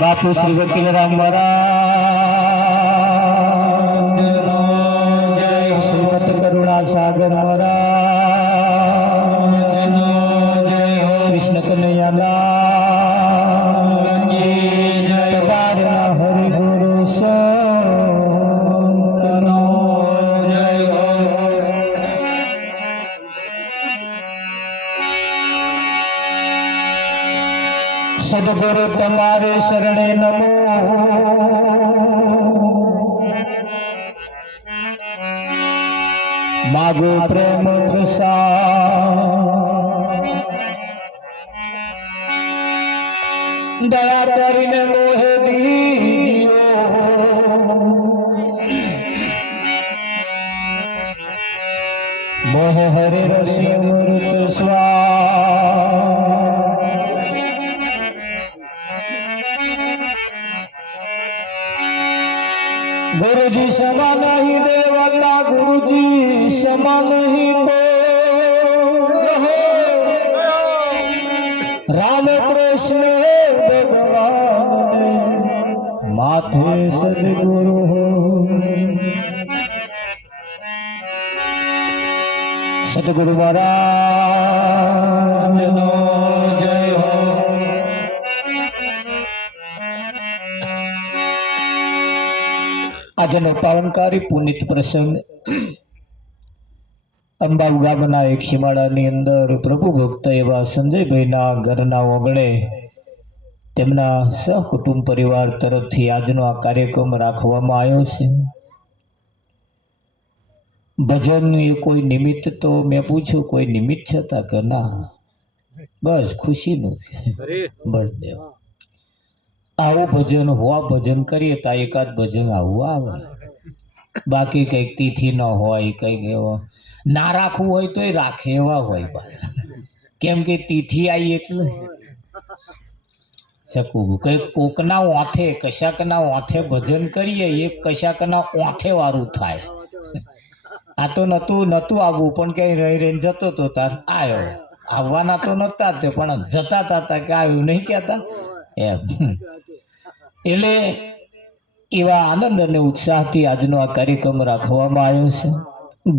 बापू श्री वकील राम महाराज जय। श्रीमत करुणा सागर महाराज जय। कृष्ण कन्हैया लाल जय। हरि गुरु संत जय। सदगुरु तुम्हारे शरणे नमो। मागो प्रेम प्रसाद। दया કરીને મોહે દીજો। મોહ હરે રસિ અમૃત સ્વાદ। गुरुजी समा नहीं देवता, गुरुजी समा नहीं को। राम कृष्ण भगवान ने माथे सदगुरु हो। सदगुरु महाराज नो जय हो। આજનો પાવનકારી પુનિત પ્રસંગ અંબાવ ગામના એક શિમાળાની અંદર પ્રભુ ભક્ત એવા સંજયભાઈના ઘરના ઓગણે તેમના સહકુટુંબ પરિવાર તરફથી આજનો આ કાર્યક્રમ રાખવામાં આવ્યો છે। ભજન એ કોઈ નિમિત્ત તો મેં પૂછ્યું કોઈ નિમિત્ત છતાં કે ના, બસ ખુશીનું છે બળદેવ। આવું ભજન હોવા ભજન કરીએ તો એકાદ ભજન આવું આવે, બાકી કંઈક તિથિ ન હોય, કંઈક એવો ના રાખવું હોય તો એ રાખે એવા હોય પાછા। કેમ કે તિથિ આવી એટલે શકું કંઈક કોકના ઓથે કશાકના ઓથે ભજન કરીએ એ કશાકના ઓથે વાળું થાય। આ તો નતું આવવું પણ ક્યાંય રહી રહીને જતો તો તાર આવ્યો, આવવાના તો નહોતા તે પણ જતા હતા કે આવ્યું નહીં કહેતા એમ। એટલે એવા આનંદ અને ઉત્સાહથી આજનો આ કાર્યક્રમ રાખવામાં આવ્યો છે।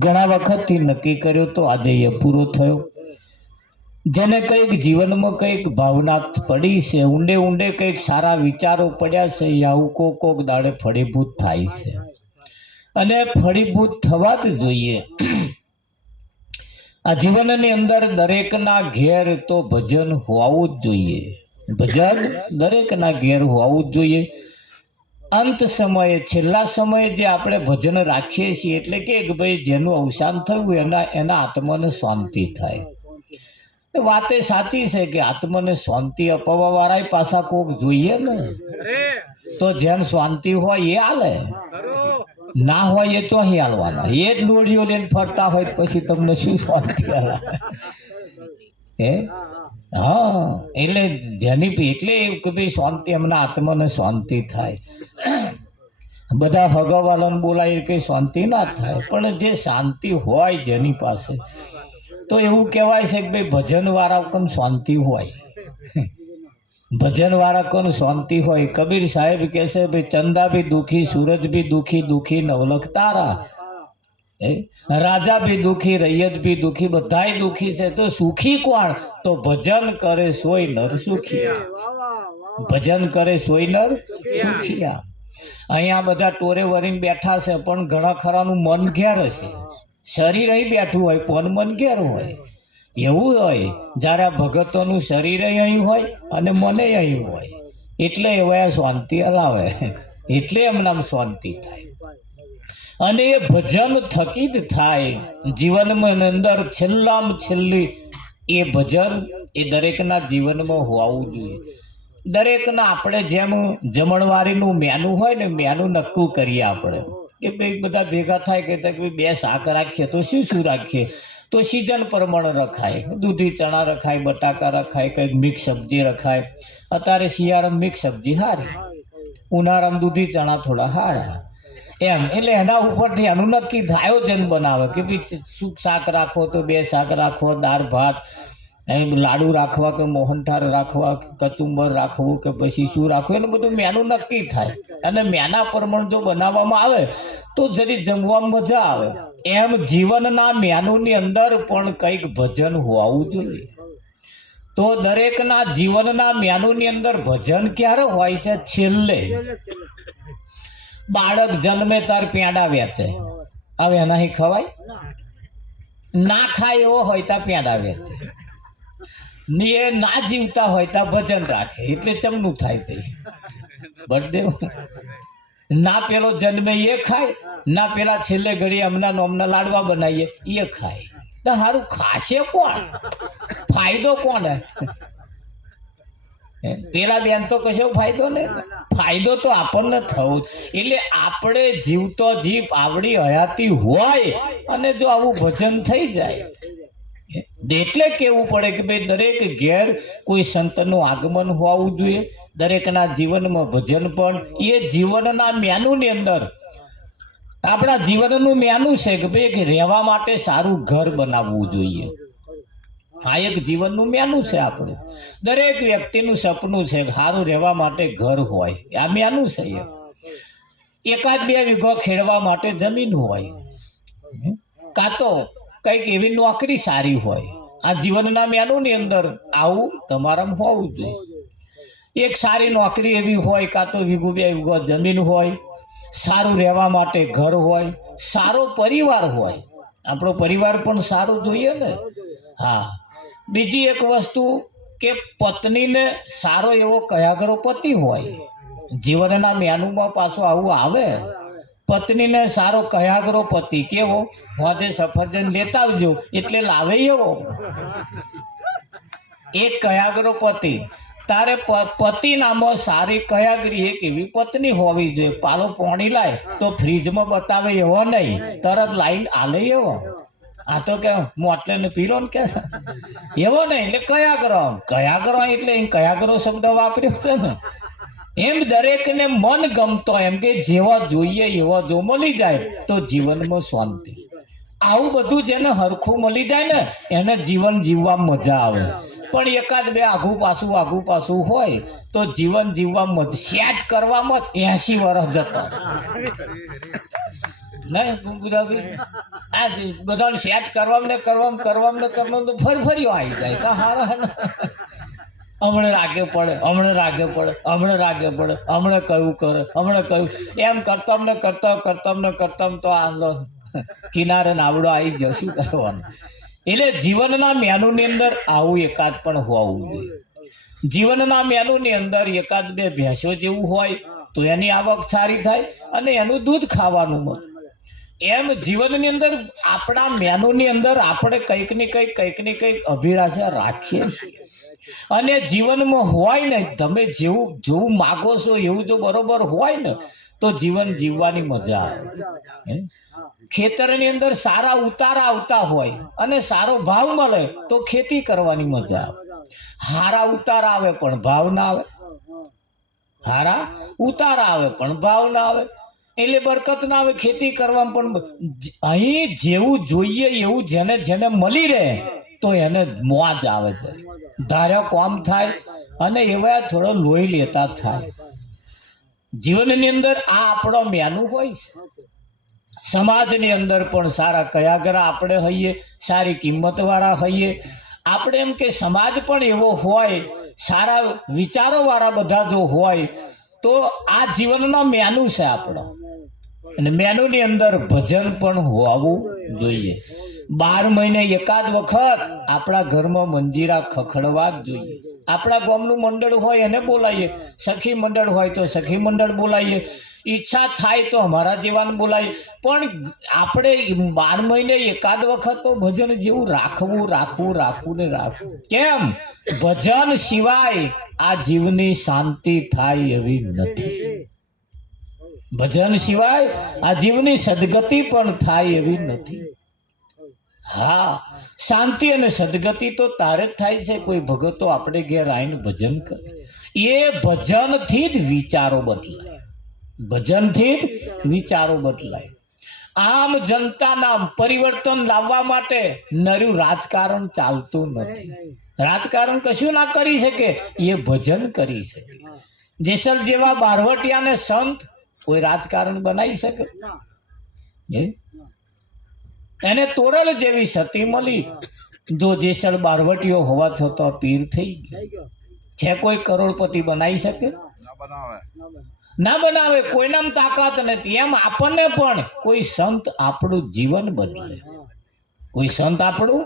ઘણા વખતથી નક્કી કર્યો તો આજે એ પૂરો થયો। જેને કંઈક જીવનમાં કંઈક ભાવના પડી છે, ઊંડે ઊંડે કંઈક સારા વિચારો પડ્યા છે, એ આવું કોક દાડે ફળીભૂત થાય છે અને ફળીભૂત થવા જ જોઈએ। આ જીવનની અંદર દરેકના ઘેર તો ભજન હોવું જ જોઈએ। ભજન દરેકના ઘેર હોવું જ જોઈએ। અંત સમયે છેલ્લા સમયે જે આપણે ભજન રાખીએ છીએ એટલે કે ભાઈ જેનું અવસાન થયું એના આત્માને શાંતિ થાય। વાત એ સાચી છે કે આત્માને શાંતિ અપાવવા વાળા પાછા કોક જોઈએ ને, તો જેમ શાંતિ હોય એ હાલે, ના હોય એ તો અહીં હાલવાના। એ જ લોડીઓ લઈને ફરતા હોય પછી તમને શું શાંતિ હાલે હે? હા, એટલે જેની એટલે કે ભાઈ શાંતિ એમના આત્માને શાંતિ થાય। બધા હગાવાલાને બોલાય કે શાંતિ ના થાય, પણ જે શાંતિ હોય જેની પાસે તો એવું કહેવાય છે કે ભાઈ ભજન વાળા કોણ શાંતિ હોય। ભજન વાળા કોણ શાંતિ હોય। કબીર સાહેબ કહે છે ભાઈ ચંદા ભી દુખી, सूरज भी दुखी, दुखी नवलख तारा, राजा भी दुखी, रैयत भी दुखी, बधाई दुखी છે તો સુખી કોણ? તો ભજન કરે સોય નર સુખિયા। ભજન કરે સોય નર સુખિયા। અહીંયા બધા ટોરે વરીને બેઠા છે પણ ઘણા ખરાનું મન ઘેર છે। શરીર અહીં બેઠું હોય પણ મન ઘેર હોય, એવું હોય। જ્યારે આ ભગતોનું શરીર અહીં હોય અને મને અહીં હોય એટલે એવા શાંતિ હલાવે, એટલે એમનામ શાંતિ થાય। અને એ ભજન થકી જ થાય। જીવનમાં અંદર છેલ્લામાં છેલ્લી એ ભજન એ દરેકના જીવનમાં હોવું જોઈએ। દરેકના આપણે જેમ જમણવારીનું મેનુ હોય ને, મેનુ નક્કી કરીએ આપણે કે ભાઈ બધા ભેગા થાય કે ભાઈ 2 શાક રાખીએ તો શું રાખીએ? તો સિઝન પ્રમાણે રખાય। દૂધી ચણા રખાય, બટાકા રખાય, કંઈક મિક્સ સબ્જી રખાય। અત્યારે શિયાળામાં મિક્સ સબ્જી સારી, ઉનાળામાં દૂધી ચણા થોડા સારા એમ। એટલે એના ઉપરથી એનું નક્કી આયોજન બનાવે કે ભાઈ શાક રાખો તો 2 શાક રાખો, દાળ ભાત એમ લાડુ રાખવા કે મોહનથાળ રાખવા કે કચુંબર રાખવું કે પછી શું રાખવું એનું બધું મેનુ નક્કી થાય અને મેના પ્રમાણે જો બનાવવામાં આવે તો જરી જમવામાં મજા આવે. એમ જીવનના મેનુની અંદર પણ કંઈક ભજન હોવું જોઈએ. તો દરેકના જીવનના મેનુની અંદર ભજન ક્યારે હોય છે? છેલ્લે. બાળક જન્મે તાર પેંડા વેચે, હવે એનાથી ખવાય? ના ખાય એવો હોય ત્યાં પેંડા વેચે, એ ના જીવતા હોય ત્યાં ભજન રાખે, એટલે ચમનું થાય ભાઈ બળદેવ. ના પેલો જન્મે એ ખાય, ના પેલા છેલ્લે ઘડી અમના નોમના લાડવા બનાવીએ એ ખાય. તો સારું ખાશે કોણ? ફાયદો કોને? પેલા બેન તો કશો ફાયદો નહીં. ફાયદો તો આપણને થવો. એટલે આપણે જીવતો જીવ આવડી હયાતી હોય અને જો આવું ભજન થઈ જાય એટલે કેવું પડે કે ભાઈ દરેક ઘેર કોઈ સંતનું આગમન હોવું જોઈએ. દરેકના જીવનમાં ભજન પણ એ જીવનના મેનુની અંદર આપણા જીવનનું મેનુ છે કે ભાઈ કે રહેવા માટે સારું ઘર બનાવવું જોઈએ. આ એક જીવનનું મેનુ છે. આપણે દરેક વ્યક્તિનું સપનું છે કે સારું રહેવા માટે ઘર હોય. આ મેનુ છે. એકાદ બે વીઘો ખેડવા માટે જમીન હોય, કાં તો કંઈક એવી નોકરી સારી હોય. આ જીવનના મેનુની અંદર આવું તમારામાં હોવું જોઈએ. એક સારી નોકરી એવી હોય, કાં તો વીઘું બે વીઘો જમીન હોય, સારું રહેવા માટે ઘર હોય, સારો પરિવાર હોય. આપણો પરિવાર પણ સારો જોઈએ ને. હા, બીજી એક વસ્તુ કે પત્નીને સારો એવો કયાગરો પતિ હોય. જીવનના મેનુમાં પાછું આવું આવે. પત્નીને સારો કયાગરો પતિ કેવો? હોજે સફરજન લેતા આવજો એટલે લાવે એવો એક કયાગરો પતિ. તારે પતિ નામો સારી કયાગરી એક એવી પત્ની હોવી જોઈએ. પાલો પોણી લાય તો ફ્રીજમાં બતાવે એવો નહીં, તરત લાઈન આલે એવો. આ તો કે મોટલે ને પીલો ને કે એવો નહીં. એટલે કયાગરો, કયાગરો એટલે કયાગરો શબ્દ વાપર્યો છે ને. એમ દરેકને મન ગમતો એમ કે જેવા જોઈએ એવા જો મળી જાય તો જીવનમાં શાંતિ. આવું બધું જેને હરખું મળી જાય ને એને જીવન જીવવા મજા આવે. પણ એકાદ બે આઘું પાછું હોય તો જીવન જીવવા સેટ કરવામાં 80 વર્ષ જતા નહીં બુધાભાઈ. આ બધાને સેટ કરવામાં તો ફરી આવી જાય તો હારા. હમણાં રાગે પડે, હમણાં કયું કરે, એમ કરતા તો આ કિનારે નાવડો આવી ગયો. શું કરવાનું? એટલે જીવનના મેનુની અંદર આવું એકાદ પણ હોવું જોઈએ. જીવનના મેનુની અંદર એકાદ બે ભેંસો જેવું હોય તો એની આવક સારી થાય અને એનું દૂધ ખાવાનું મળે. એમ જીવનની અંદર આપણા મેનુની અંદર આપણે કંઈક ને કંઈક અભિલાષા રાખીએ છીએ. અને જીવનમાં હોય ને તમે જેવું માગો છો એવું જો બરોબર હોય ને તો જીવન જીવવાની મજા આવે. ખેતરની અંદર સારા ઉતારા આવતા હોય અને સારો ભાવ મળે તો ખેતી કરવાની મજા આવે. હારા ઉતારા આવે પણ ભાવ ના આવે, હારા ઉતારા આવે પણ ભાવ ના આવે એટલે બરકત ના આવે ખેતી કરવામાં. પણ અહીં જેવું જોઈએ એવું જેને મળી રહે તો એને મોજ આવે છે. ધાર્યો કોમ થાય અને એવા થોડો લોહી લેતા થાય. જીવનની અંદર આ આપણો મેનુ હોય છે. સમાજની અંદર પણ સારા કયાગરા આપણે હોઈએ, સારી કિંમતવાળા હોઈએ. આપણે એમ કે સમાજ પણ એવો હોય, સારા વિચારોવાળા બધા જો હોય તો આ જીવનનો મેનુ છે આપણો. અને મેનુની અંદર ભજન પણ હોવું જોઈએ. 12 મહિને એકાદ વખત આપણા ઘરમાં મંજીરા ખખડવા જ જોઈએ. આપણા ગામનું મંડળ હોય એને બોલાવીએ, સખી મંડળ હોય તો સખી મંડળ બોલાવીએ, ઈચ્છા થાય તો અમારા જેવાને બોલાવીએ. પણ આપણે 12 મહિને એકાદ વખત તો ભજન જેવું રાખવું. કેમ? ભજન સિવાય આ જીવની શાંતિ થાય એવી નથી. ભજન સિવાય આ જીવની સદગતિ પણ થાય એવી નથી. હા, શાંતિ અને સદગતિ તો તારે જ થાય છે કોઈ ભગતો આપણે ઘેર આવીને ભજન કરે. એ ભજનથી જ વિચારો બદલાય. આમ જનતાના પરિવર્તન લાવવા માટે નર્યું રાજકારણ ચાલતું નથી. રાજકારણ કશું ના કરી શકે, એ ભજન કરી શકે. જેસલ જેવા બારવટિયાને સંત કોઈ રાજકારણ બનાવી શકે? એને તોરલ જેવી સતી મળી, જો જેસલ બારવટીયો હોવા છતાં પીર થઈ ગયો. છે કોઈ કરોડપતિ બનાવી શકે? ના બનાવે. કોઈનામાં તાકાત નથી. એમ આપણને પણ કોઈ સંત આપણું જીવન બદલે, કોઈ સંત આપણું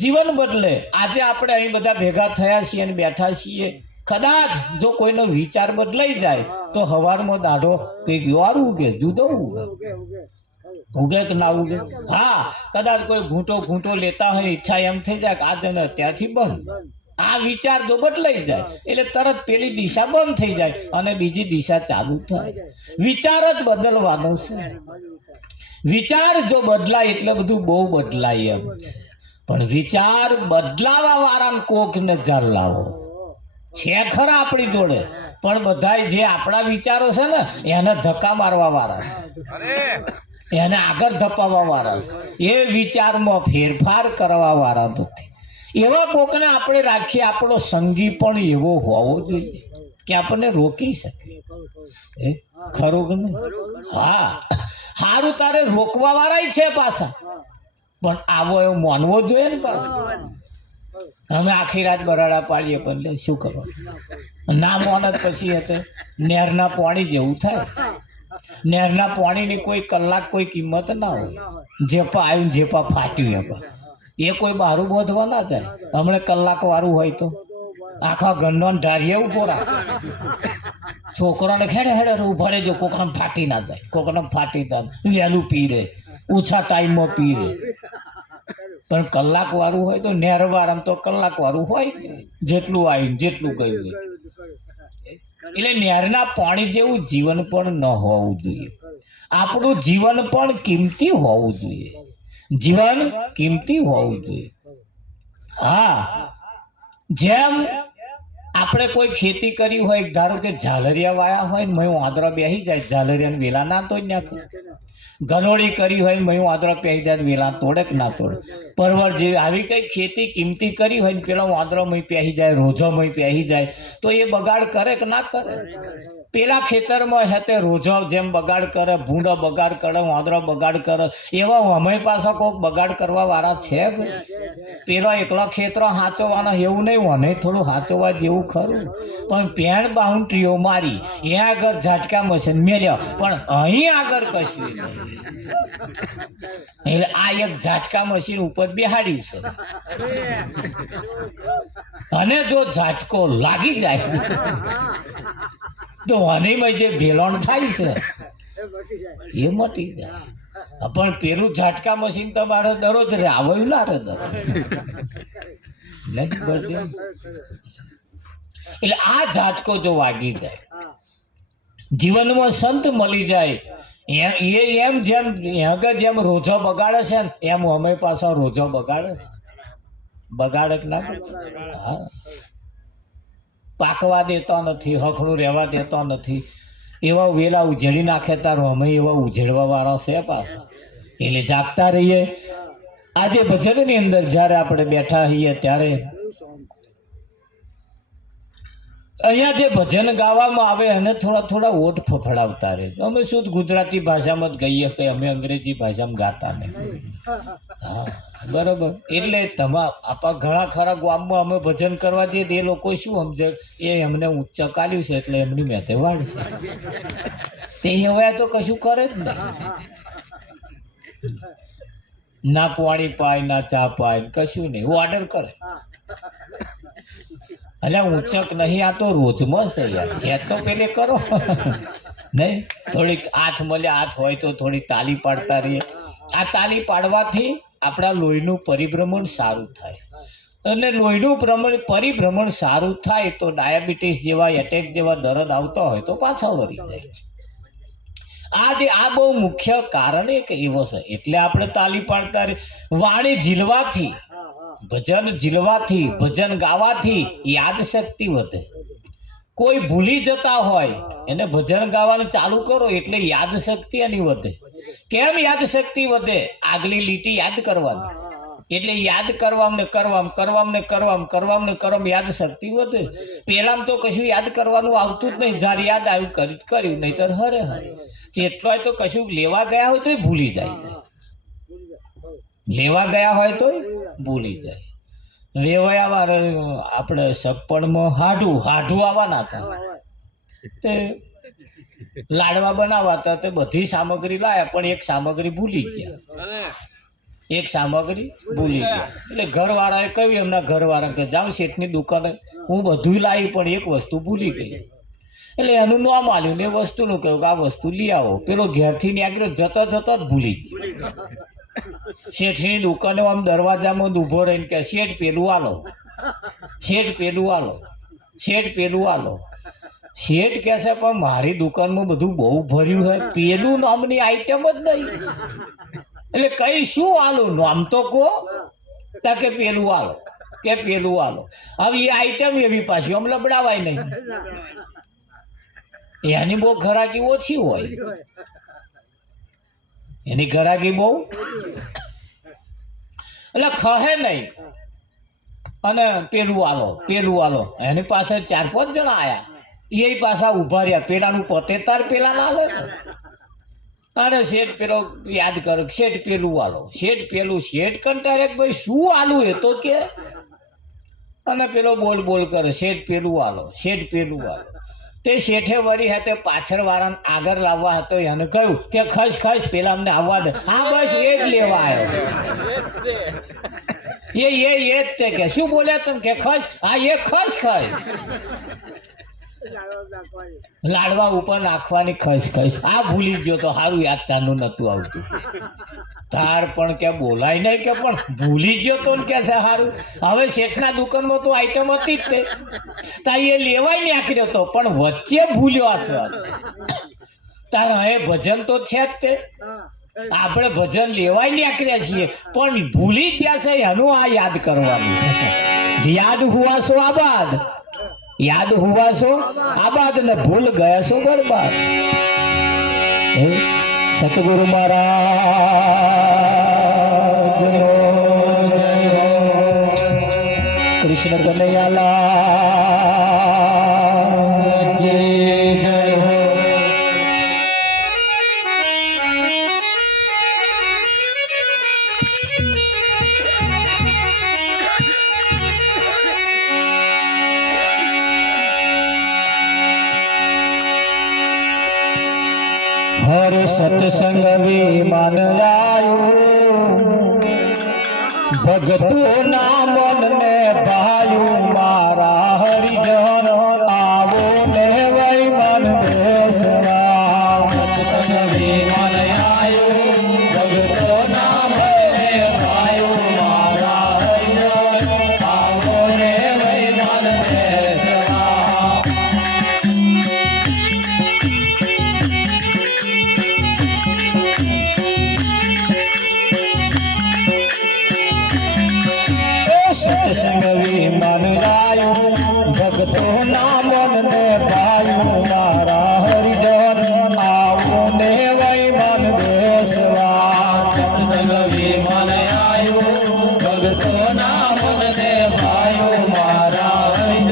જીવન બદલે. આજે આપણે અહીં બધા ભેગા થયા છીએ અને બેઠા છીએ, કદાચ જો કોઈનો વિચાર બદલાઈ જાય તો હવારમાં દાઢો કંઈક વાર ઉગે, જુદો ઉગે કે ના ઉગે? હા, કદાચ કોઈ ઘૂંટો લેતા હોય, ઈચ્છા એમ થઈ જાય કે આજે ત્યાંથી બંધ. આ વિચાર જો બદલાઈ જાય એટલે તરત પેલી દિશા બંધ થઈ જાય અને બીજી દિશા ચાલુ થાય. વિચાર જ બદલવાનો છે. વિચાર જો બદલાય એટલે બધું બહુ બદલાય એમ છે. પણ વિચાર બદલાવા વાળાને કોકને જાલ લાવો છે ખરા આપણી જોડે, પણ બધા જે આપણા વિચારો છે ને એને ધક્કા મારવા વાળા છે, એને આગળ ધપાવવા વાળા છે. એ વિચારમાં ફેરફાર કરવા વાળા નથી. એવા કોકને આપણે રાખીએ. આપણો સંગી પણ એવો હોવો જોઈએ કે આપણને રોકી શકે. ખરું કે નહીં? હા, સારું તારે રોકવા વાળા છે પાછા, પણ આવો એવો માનવો જોઈએ ને પાછો. અમે આખી રાત બરાડા પાડીએ પણ લે શું કરો? ના મોનત પછી એ તો નહેરના પાણી જેવું થાય. નહેરના પાણીની કોઈ કલાક કોઈ કિંમત ના હોય. જેપા આવ્યું જેપા ફાટ્યું એપા એ કોઈ બહારું બોધવા ના જાય. હમણાં કલાક વાળું હોય તો આખા ઘરનો ઢારીએ ઉભો રાખ. છોકરાને ખેડે હેડે ઉભા રહેજો, કોકરામ ફાટી ના જાય, કોકરામ ફાટી જાય. વહેલું પી રહે, ઓછા ટાઈમમાં પી રહે. પણ કલાક વાળું હોય તો નેર વાળામાં તો કલાક વાળું હોય, જેટલું આવ્યું જેટલું ગયું. એટલે નેરના પાણી જેવું જીવન પણ ન હોવું જોઈએ. આપણું જીવન પણ કિંમતી હોવું જોઈએ. જીવન કિંમતી હોવું જોઈએ. હા, જેમ આપણે કોઈ ખેતી કરી હોય, ધારો કે ઝાલરિયા વાયા હોય ને મયું આદરા બેસી જાય, ઝાલરિયાને વેલા ના તોડ નાખે. ગનોળી કરી હોય મયું આદરા બેસી જાય, વેલા તોડે કે ના તોડે. પરવર જેવી આવી કઈ ખેતી કિંમતી કરી હોય ને પેલા વાંદરો મય પહેરી જાય, રોજો મય પહેરી જાય, તો એ બગાડ કરે કે ના કરે? પેલા ખેતરમાં છે તે રોજો જેમ બગાડ કરે, ભૂંડો બગાડ કરે, વાંદરો બગાડ કરે, એવા અમે પાછા કોઈક બગાડ કરવા વાળા છે? પેલો એકલો ખેતરો હાંચવાના એવું નહીં, મને થોડું હાંચવા જેવું ખરું. પણ પેણ બાઉન્ડ્રીઓ મારી એ આગળ ઝાટકા મશીન મેલ્યો, પણ અહીં આગળ કશું નહીં. એટલે આ એક ઝાટકા મશીન ઉપર બેહાડ્યું છે, અને જો ઝાટકો લાગી જાય તો હનીમાં જે ભેલોણ થાય છે એ મટી જાય. પણ પેલું ઝાટકા મશીન તમારે દરરોજ રે આવ્યું ના રે દરરોજ. એટલે આ ઝાટકો જો વાગી જાય, જીવનમાં સંત મળી જાય, એમ જેમ જેમ રોજો બગાડે છે ને એમ અમે પાછા રોજો બગાડે કે ના? હા, પાકવા દેતા નથી, હખડું રહેવા દેતા નથી. એવા વેલા ઉજેડી નાખે તારો અમે એવા ઉજેડવા વાળા છે પાછા. એટલે જાગતા રહીએ. આજે ભજનની અંદર જ્યારે આપણે બેઠા હોઈએ ત્યારે અહીંયા જે ભજન ગાવામાં આવે એને થોડા ઓઠ ફફડાવતા રહે. અમે શુદ્ધ ગુજરાતી ભાષામાં જ ગઈએ કે અમે અંગ્રેજી ભાષામાં ગાતા નહીં. હા, બરાબર. એટલે આપણા ઘણા ખરા ગામમાં અમે ભજન કરવા જઈએ એ લોકો શું સમજે, એ એમને ઊંચ કાઢ્યું છે એટલે એમની મેથે વાળશે. તે હવે તો કશું કરે જ નહીં. ના પાણી પાય, ના ચા પાય, કશું નહીં. ઓર્ડર કરે. એટલે ઊંચક નહીં, આ તો રોજમાં છે યાર. છે તો પેલે કરો નહીં. થોડીક હાથ મળે, હાથ હોય તો થોડી તાલી પાડતા રહીએ. આ તાલી પાડવાથી આપણા લોહીનું પરિભ્રમણ સારું થાય, અને લોહીનું પરિભ્રમણ સારું થાય તો ડાયાબિટીસ જેવા, એટેક જેવા દર્દ આવતા હોય તો પાછા વળી જાય. આ બહુ મુખ્ય કારણ એક એવો છે. એટલે આપણે તાલી પાડતા રહીએ. વાણી ઝીલવાથી, ભજન ઝીલવાથી, ભજન ગાવાથી યાદશક્તિ વધે. કોઈ ભૂલી જતા હોય એને ભજન ગાવાનું ચાલુ કરો એટલે યાદશક્તિ એની વધે. કેમ યાદશક્તિ વધે? આગલી લીટી યાદ કરવાની. એટલે યાદ કરવામાં યાદ શક્તિ વધે. પેલામાં તો કશું યાદ કરવાનું આવતું જ નહીં, જ્યારે યાદ આવ્યું કર્યું, નહીં તો હરે જેટલોય તો કશું લેવા ગયા હોય તો ભૂલી જાય છે, લેવા ગયા હોય તો ભૂલી જાય. લેવાયા વાર આપણે સગપણમાં હાઢું આવવાના હતા, તે લાડવા બનાવતા તે બધી સામગ્રી લાયા, પણ એક સામગ્રી ભૂલી ગયા, એટલે ઘરવાળાએ કહ્યું એમના ઘરવાળા કે જાઓ શેઠની દુકાને, હું બધું લાવી પણ એક વસ્તુ ભૂલી ગઈ. એટલે એનું નામ આવ્યું ને એ વસ્તુનું કહ્યું કે આ વસ્તુ લઈ આવો. પેલો ઘેરથી નીકળ્યો, જતો જ ભૂલી ગયો. શેઠની દુકાને આમ દરવાજામાં ઊભો રહીને કે શેઠ પેલું આલો, શેઠ પેલું આલો, શેઠ પેલું આલો. શેઠ કહેશે પણ મારી દુકાનમાં બધું બહુ ભર્યું છે, પેલું નામની આઈટમ જ નહીં. એટલે કઈ શું આલું નામ તો કહો, કે પેલું આલો, કે પેલું આલો. હવે એ આઈટમ એવી પાછી આમ લબડાવાય નહીં, એની બહુ ઘરાકી ઓછી હોય, એની ઘરાકી બહુ એટલે ખહે નહીં. અને પેલું આલો એની પાસે 4-5 જણા આયા, એ પાછા ઉભા રહ્યા, પેલાનું પતે તાર પેલા ના લે. અને શેઠ પેલો યાદ કરો, શેઠ પેલું આલો, શેઠ પેલું, શેઠ કંટાળે ભાઈ શું આલું એ તો કે. અને પેલો બોલ કરે શેઠ પેલું આલો, શેઠ પેલું આલો. તે શેઠે વળી hatte પાછળ વાળાને આગળ લાવવા હતો, એને કહ્યું કે ખસ પેલા અમને આવવા દે. હા બસ એ જ લેવા આવ્યો, એ જ તે કે શું બોલ્યા તમે કે ખસ, હા એ ખસ લાડવા ઉપર નાખવાની ખસ. આ ભૂલી ગયો તો સારું, યાદ તાનું નતું આવતું તાર, પણ કે બોલાય નહીં કે પણ ભૂલી ગયો તો કે છે સારું. હવે શેઠના દુકાનમાં તો આઈટમ હતી જ તે, તા એ લેવાય નાખ્યો હતો, પણ વચ્ચે ભૂલ્યો આ સ્વાદ. તાર હવે ભજન તો છે જ તે, આપણે ભજન લેવાય નાખ્યા છીએ પણ ભૂલી ગયા છે, એનું આ યાદ કરવાનું છે. યાદ હુઆ સો આબાદ, યાદ હુઆ સો આબાદ ને ભૂલ ગયા સો બરબાદ. સતગુરુ મહારાજ નો જય હો, કૃષ્ણ કનૈયાલાલ જય હો. હર સત્સંગ વિમાન આયું, ભગતો ના મન ને ભાયું, મારા હરિજન આવો ને વૈ મન બેસવા. સત્સંગ વિમાન આયું, ભગતો ના મન ને ભાયું, મારા હરિજન આવો ને વૈ મન બેસવા. સત્સંગ વિમાન આયું, ભક્તો ના મન ને ભાયું, મારા હરિજન આવો ને વૈ મન બેસવા. સત્સંગ વિમાન આયું, ભક્તો ના મન ને ભાયું, મારા હરિજન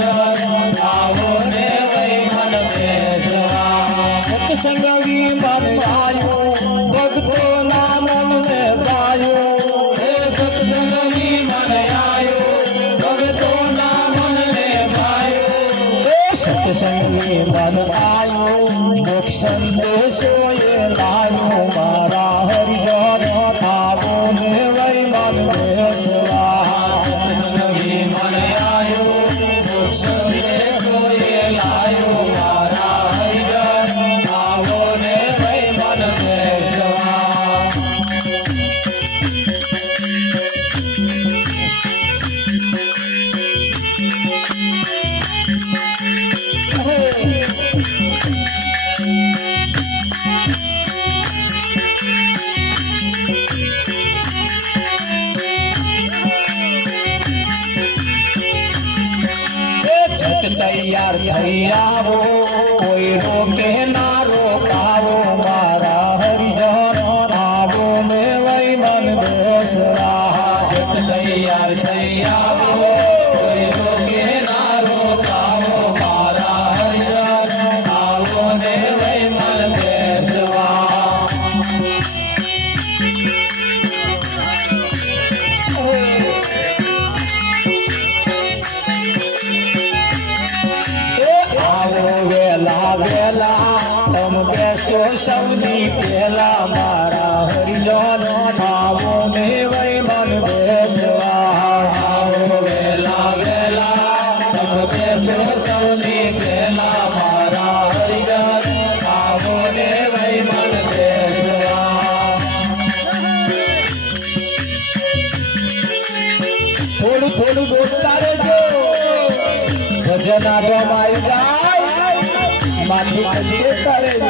આવો ને વૈ મન બેસવા. સત્સંગ વિમાન આયું, ભક્તો ના મન ને ભાયું, સત્સંગ વિમાન સત્સંગી મન આયો, મોક્ષ સંદેશો એ લાયો, મારા હરિજન આવો ને વૈ મન બેસવા. સત્સંગી મન આયો, મોક્ષ સંદેશો એ લાયો, મારા હરિજન આવો ને વૈ મન બેસવા. તૈયાર થઈ આવો, કોઈ રોકે ના રોકાવો, મારા હરિજન આવો ને વૈ મન બેસવા. વેલા વેલા તમ બેસો સૌની પેલા મારા હરિજનો આવો ને વૈ મન બેસવા આવો વેલા વેલા તમ બેસો સૌની પેલા મારા હરિજનો આવો ને વૈ મન બેસવા થોડું થોડું બોલતા રહેજો ભજન આડોમાં જાય માથું ખસેડતા રહેજો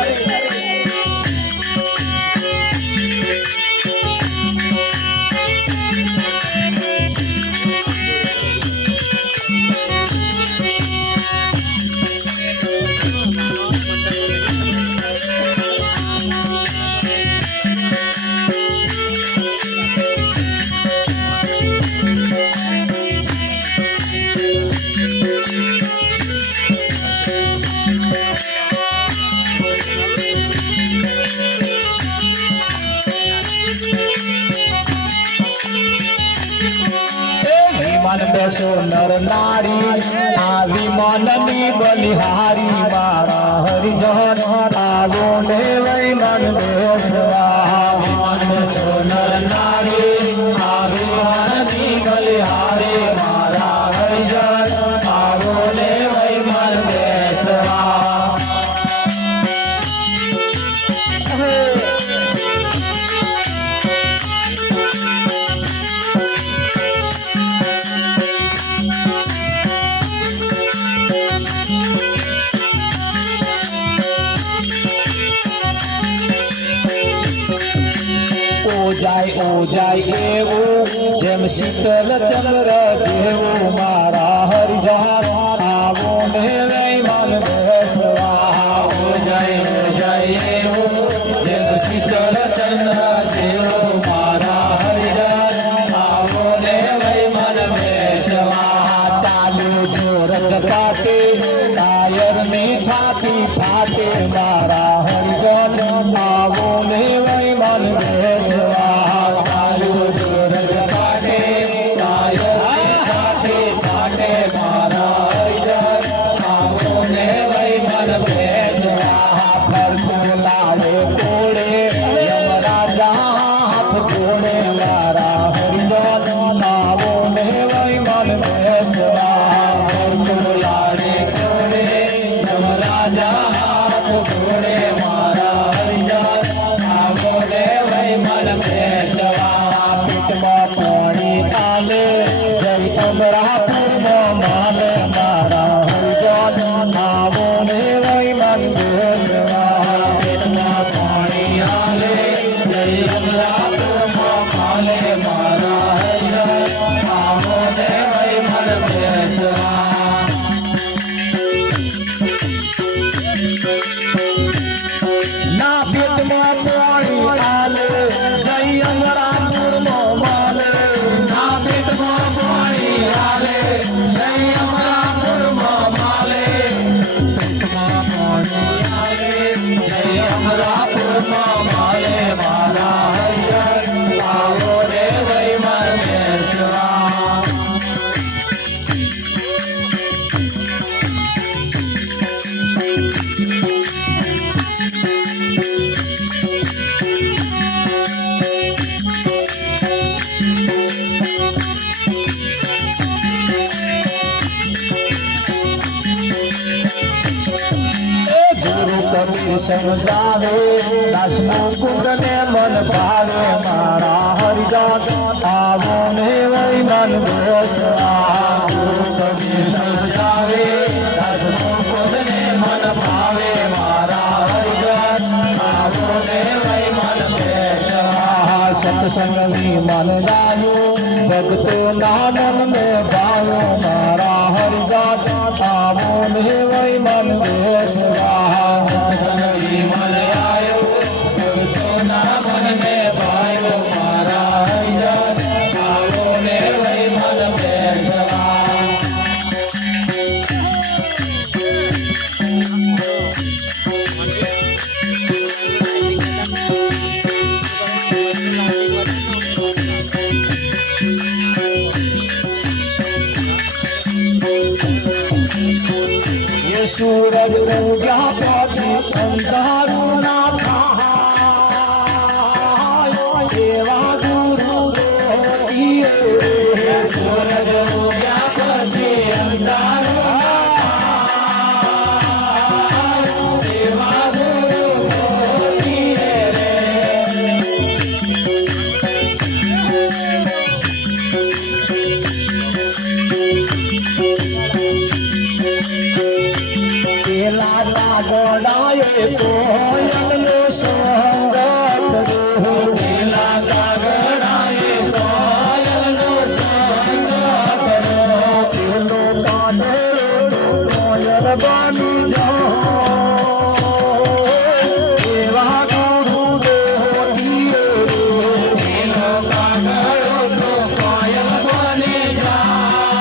મન બેસો નર નારી આવી મનની બલિહારી મારા હરિજન આવો ને વૈ મન બેસવા મન બેસો નર નારી આવી મનની બલિહારી મારા હરિજન આવો ને વૈ મન બેસવા ઓ જાય એવું જેમ શીતલ ચંદ્ર જેવું મારા હરિજન આવો ને વૈ મન બેસવા ઓ જાય એવું જેમ શીતલ ચંદ્ર જેવું મારા હરિજન આવો ને વૈ મન બેસવા ચાલુ જોરજ પાટે કાયર ની છાતી ફાટે મારા હરિજન આવો ને વૈ મન બેસવા સમજાવે દાસ મુકુંદ ને મન ભાવે મારા હરિજન આવો ને વૈ મન બેસવા સમજાવે દાસ મુકુંદ ને મન ભાવે મારા હરિજન આવો ને વૈ મન બેસવા સત્સંગની મન જાયું ભક્તો ના મન મે ભાવો મારા હરિજન આવો ને વૈ મન બેસવા સૂરજ ઉગ્યા પછી અંધારું ના થાય એવા ગુરુ દેવીએ સૂરજ ઉગ્યા પછી અંધારું કોયલનો સંગ કરો પેલા કાગડાએ કોયલનો સંગ કરો પેલો કાગડો કોયલ બની જાઓ એવા ગુરુ દેવીએ પેલો કાગડો કોયલ બની જાય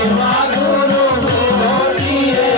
એવા ગુરુ દેવીએ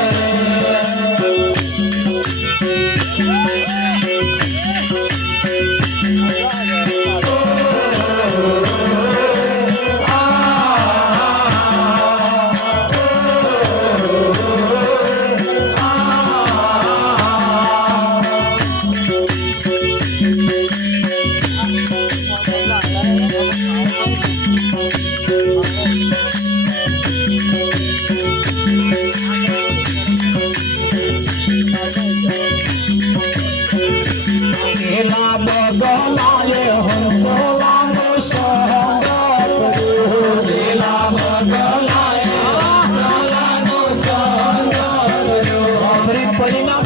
પેલા બગલાએ હંસલાનો સંગ કર્યો પેલા બગલાએ હંસલાનો સંગ કર્યો અમૃત પરીના